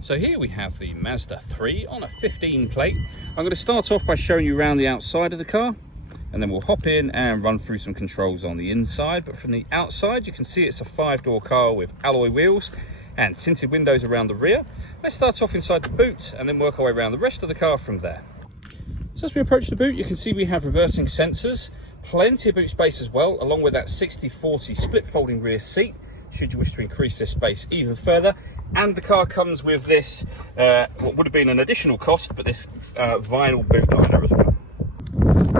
So here we have the Mazda 3 on a 15 plate. I'm going to start off by showing you around the outside of the car, and then we'll hop in and run through some controls on the inside. But from the outside, you can see it's a 5-door car with alloy wheels and tinted windows around the rear. Let's start off inside the boot and then work our way around the rest of the car from there. So as we approach the boot, you can see we have reversing sensors, plenty of boot space as well, along with that 60/40 split folding rear seat, should you wish to increase this space even further. And the car comes with this, what would have been an additional cost, but this vinyl boot liner as well.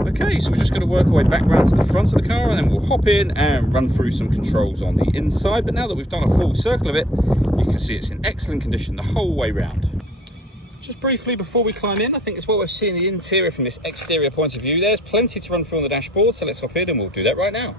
Okay, so we're just going to work our way back round to the front of the car, and then we'll hop in and run through some controls on the inside. But now that we've done a full circle of it, you can see it's in excellent condition the whole way round. Just briefly before we climb in, I think it's well worth seeing the interior from this exterior point of view. There's plenty to run through on the dashboard, so let's hop in and we'll do that right now.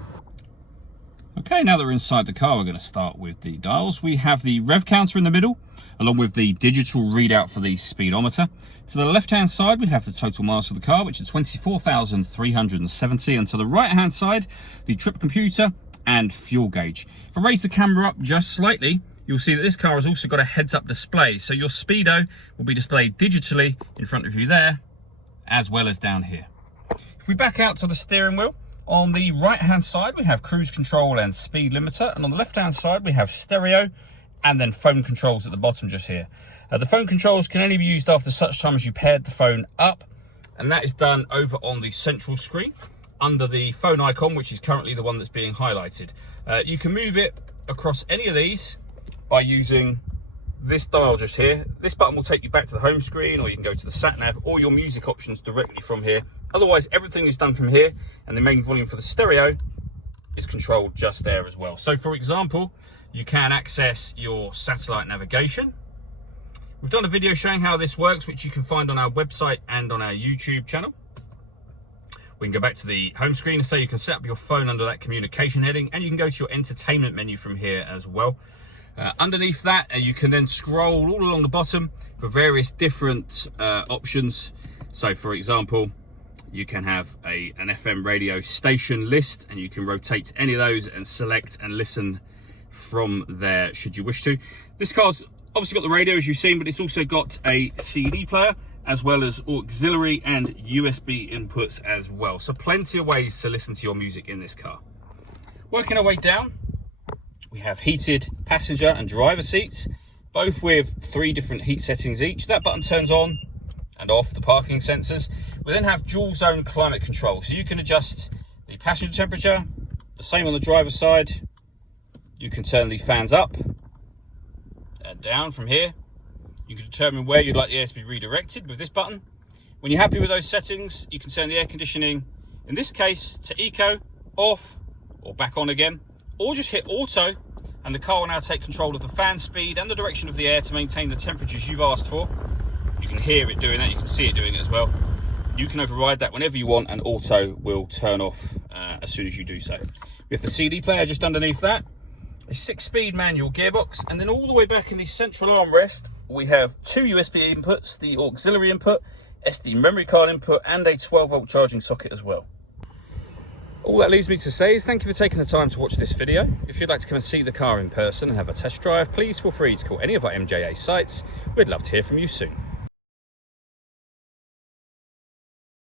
Okay, now that we're inside the car, we're going to start with the dials. We have the rev counter in the middle, along with the digital readout for the speedometer. To the left-hand side, we have the total miles of the car, which is 24,370. And to the right-hand side, the trip computer and fuel gauge. If I raise the camera up just slightly, you'll see that this car has also got a heads-up display. So your speedo will be displayed digitally in front of you there, as well as down here. If we back out to the steering wheel, on the right-hand side, we have cruise control and speed limiter. And on the left-hand side, we have stereo and then phone controls at the bottom just here. The phone controls can only be used after such time as you paired the phone up. And that is done over on the central screen under the phone icon, which is currently the one that's being highlighted. You can move it across any of these by using this dial just here. This button will take you back to the home screen, or you can go to the sat nav or your music options directly from here. Otherwise, everything is done from here, and the main volume for the stereo is controlled just there as well. So for example, you can access your satellite navigation. We've done a video showing how this works, which you can find on our website and on our YouTube channel. We can go back to the home screen, so you can set up your phone under that communication heading, and you can go to your entertainment menu from here as well. Underneath that, you can then scroll all along the bottom for various different options. So for example, you can have an FM radio station list, and you can rotate any of those and select and listen from there should you wish to. This car's obviously got the radio as you've seen, but it's also got a CD player as well as auxiliary and USB inputs as well. So plenty of ways to listen to your music in this car. Working our way down, we have heated passenger and driver seats, both with 3 different heat settings each. That button turns on and off the parking sensors. We then have dual zone climate control, so you can adjust the passenger temperature. The same on the driver's side. You can turn the fans up and down from here. You can determine where you'd like the air to be redirected with this button. When you're happy with those settings, you can turn the air conditioning, in this case, to eco, off, or back on again, or just hit auto, and the car will now take control of the fan speed and the direction of the air to maintain the temperatures you've asked for. You can hear it doing that, you can see it doing it as well. You can override that whenever you want, and auto will turn off as soon as you do so. We have the CD player just underneath that, a 6-speed manual gearbox, and then all the way back in the central armrest, we have 2 USB inputs, the auxiliary input, SD memory card input, and a 12-volt charging socket as well. All that leaves me to say is thank you for taking the time to watch this video. If you'd like to come and see the car in person and have a test drive, please feel free to call any of our MJA sites. We'd love to hear from you soon.